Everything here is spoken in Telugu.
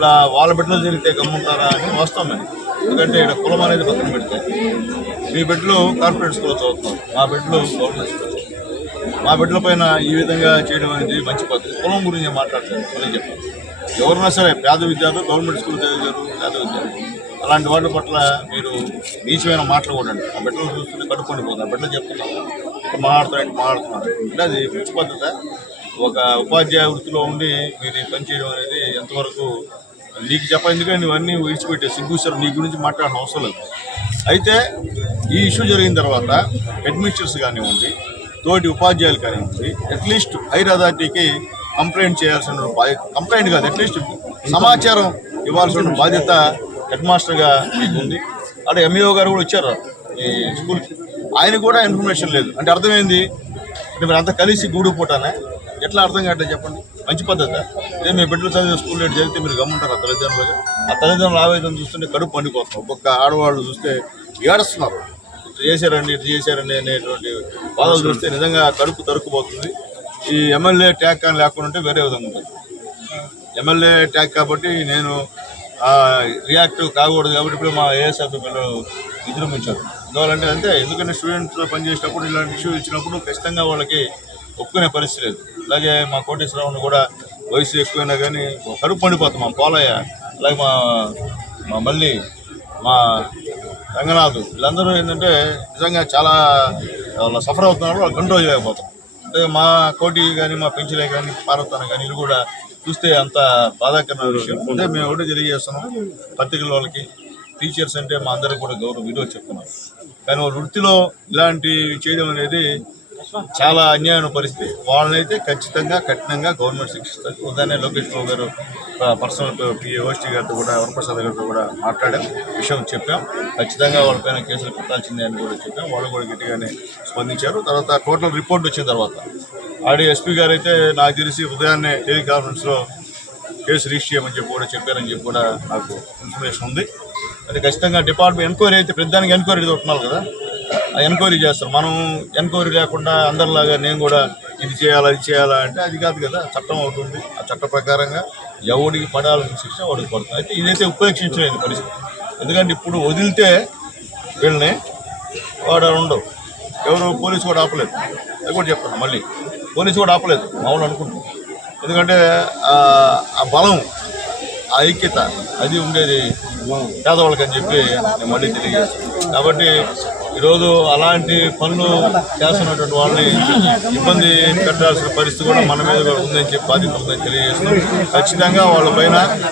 ఇట్లా వాళ్ళ బిడ్డలు జరిగితే గమ్ముంటారా అని వాస్తవమే. ఎందుకంటే ఇక్కడ కులం అనేది పక్కన పెడితే మీ బిడ్డలు కార్పొరేట్ స్కూల్లో చదువుతున్నారు, మా బిడ్డలు గవర్నమెంట్ స్కూల్లో చదువుతున్నారు. మా బిడ్డల పైన ఈ విధంగా చేయడం అనేది మంచి పద్ధతి. కులం గురించి మాట్లాడతారు అని చెప్పారు. ఎవరైనా సరే పేద విద్యార్థులు గవర్నమెంట్ స్కూల్ చదివారు, పేద విద్యార్థులు అలాంటి వాళ్ళ పట్ల మీరు నీచమైన మాటలు కూడండి. ఆ బిడ్డలు చూస్తుంటే కడుక్కొని పోతారు. ఆ బిడ్డలు చెప్తున్నారు మాట్లాడుతున్నారు అంటే అది మంచి పద్ధత. ఒక ఉపాధ్యాయ వృత్తిలో ఉండి మీరు ఈ పని చేయడం అనేది ఎంతవరకు నీకు చెప్ప, ఎందుకంటే ఇవన్నీ విడిచిపెట్టే సిగ్గుసారు నీ గురించి మాట్లాడడం అవసరం లేదు. అయితే ఈ ఇష్యూ జరిగిన తర్వాత హెడ్ మిస్టర్స్ కానివ్వండి, తోటి ఉపాధ్యాయులు కానివ్వండి, అట్లీస్ట్ హైర్ అథారిటీకి కంప్లైంట్ చేయాల్సిన బాధ్యత, కంప్లైంట్ కాదు అట్లీస్ట్ సమాచారం ఇవ్వాల్సిన బాధ్యత హెడ్ మాస్టర్గా మీకు ఉంది. అక్కడ ఎంఈఓ గారు కూడా వచ్చారు ఈ స్కూల్కి, ఆయన కూడా ఇన్ఫర్మేషన్ లేదు. అంటే అర్థమైంది అంటే మీరు అంతా కలిసి గూడు పూటానే, ఎట్లా అర్థం కావట్లేదు చెప్పండి. మంచి పద్ధతి ఇదే. మీ బిడ్డలు చదివే స్కూల్ రేటు జరిగితే మీరు గమ్ముంటారు. ఆ తల్లిదండ్రులు ఆవేదన చూస్తుంటే కడుపు పండిపోతాం. ఒక్కొక్క ఆడవాళ్ళు చూస్తే ఏడుస్తున్నారు, ఇట్లా చేశారండి అనేటువంటి బాధలు చూస్తే నిజంగా కడుపు తరుక్కుపోతుంది. ఈ ఎమ్మెల్యే ట్యాగ్ కానీ లేకుండా ఉంటే వేరే విధంగా ఉంటుంది. ఎమ్మెల్యే ట్యాగ్ కాబట్టి నేను రియాక్టివ్ కాకూడదు కాబట్టి ఇప్పుడు మా ఏఎస్ఎఫ్ పిల్లలు విజృంభించారు. ఎందువల్లంటే అంతే, ఎందుకంటే స్టూడెంట్స్తో పనిచేసేటప్పుడు ఇలాంటి ఇష్యూ ఇచ్చినప్పుడు ఖచ్చితంగా వాళ్ళకి ఒప్పుకునే పరిస్థితి లేదు. అలాగే మా కోటేశ్వరరావుని కూడా వయసు ఎక్కువైనా కానీ కడుపు పండిపోతాం. మా పోలయ్య, అలాగే మా మళ్ళీ మా రంగనాథ్, వీళ్ళందరూ ఏంటంటే నిజంగా చాలా వాళ్ళ సఫర్ అవుతున్నారు. వాళ్ళు కంట్రోల్ చేయలేకపోతాం. అంటే మా కోటి కానీ మా పెంచులే కానీ పార్వతాన కానీ వీళ్ళు కూడా చూస్తే అంత బాధాకరమైన విషయం. అంటే మేము ఒకటే తెలియజేస్తున్నాం పత్రికల వాళ్ళకి, టీచర్స్ అంటే మా అందరికి కూడా గౌరవం విలువ చెప్తున్నాం. కానీ వాళ్ళ వృత్తిలో ఇలాంటివి చేయడం అనేది చాలా అన్యాయమైన పరిస్థితి. వాళ్ళనైతే ఖచ్చితంగా కఠినంగా గవర్నమెంట్ శిక్షిస్తారు. ఉదాహరణ లోకేష్ బాబు గారు పర్సనల్ ఓఎస్టీ గారితో కూడా, వరప్రసాద్ గారితో కూడా మాట్లాడాం, విషయం చెప్పాం. ఖచ్చితంగా వాళ్ళపైన కేసులు పెట్టాల్సిందే అని కూడా చెప్పాం. వాళ్ళు కూడా గట్టిగానే స్పందించారు. తర్వాత టోటల్ రిపోర్ట్ వచ్చిన తర్వాత ఎస్పీ గారు అయితే నాకు తెలిసి ఉదయాన్నే టెలికాన్ఫరెన్స్లో కేసు రిజిస్టర్ చేయమని చెప్పి కూడా చెప్పారని చెప్పి కూడా నాకు ఇన్ఫర్మేషన్ ఉంది. అంటే ఖచ్చితంగా డిపార్ట్మెంట్ ఎంక్వైరీ అయితే ప్రతిదానికి ఎంక్వైరీ ఉంటున్నారు కదా, ఆ ఎంక్వైరీ చేస్తారు. మనం ఎంక్వైరీ లేకుండా అందరిలాగా నేను కూడా ఇది చేయాలా అంటే అది కాదు కదా. చట్టం అవుతుంది, ఆ చట్ట ప్రకారంగా ఎవడికి పడాల్సిన శిక్ష వాడికి పడుతుంది. అయితే ఇదైతే ఉపేక్షించలేదు పరిస్థితి. ఎందుకంటే ఇప్పుడు వదిలితే వీళ్ళని వాడు ఉండవు. ఎవరు పోలీసు కూడా ఆపలేదు. అది కూడా చెప్తాను, మళ్ళీ పోలీసు కూడా ఆపలేదు మామూలు అనుకుంటాం. ఎందుకంటే ఆ బలం, ఆ ఐక్యత అది ఉండేది పేదవాళ్ళకి అని చెప్పి నేను మళ్ళీ తెలియజేస్తాను. కాబట్టి ఈరోజు అలాంటి పనులు చేస్తున్నటువంటి వాళ్ళని ఇబ్బంది పెట్టాల్సిన పరిస్థితి కూడా మన మీద కూడా ఉందని చెప్పి బాధ్యత ఉందని తెలియజేస్తున్నాం. ఖచ్చితంగా వాళ్ళ పైన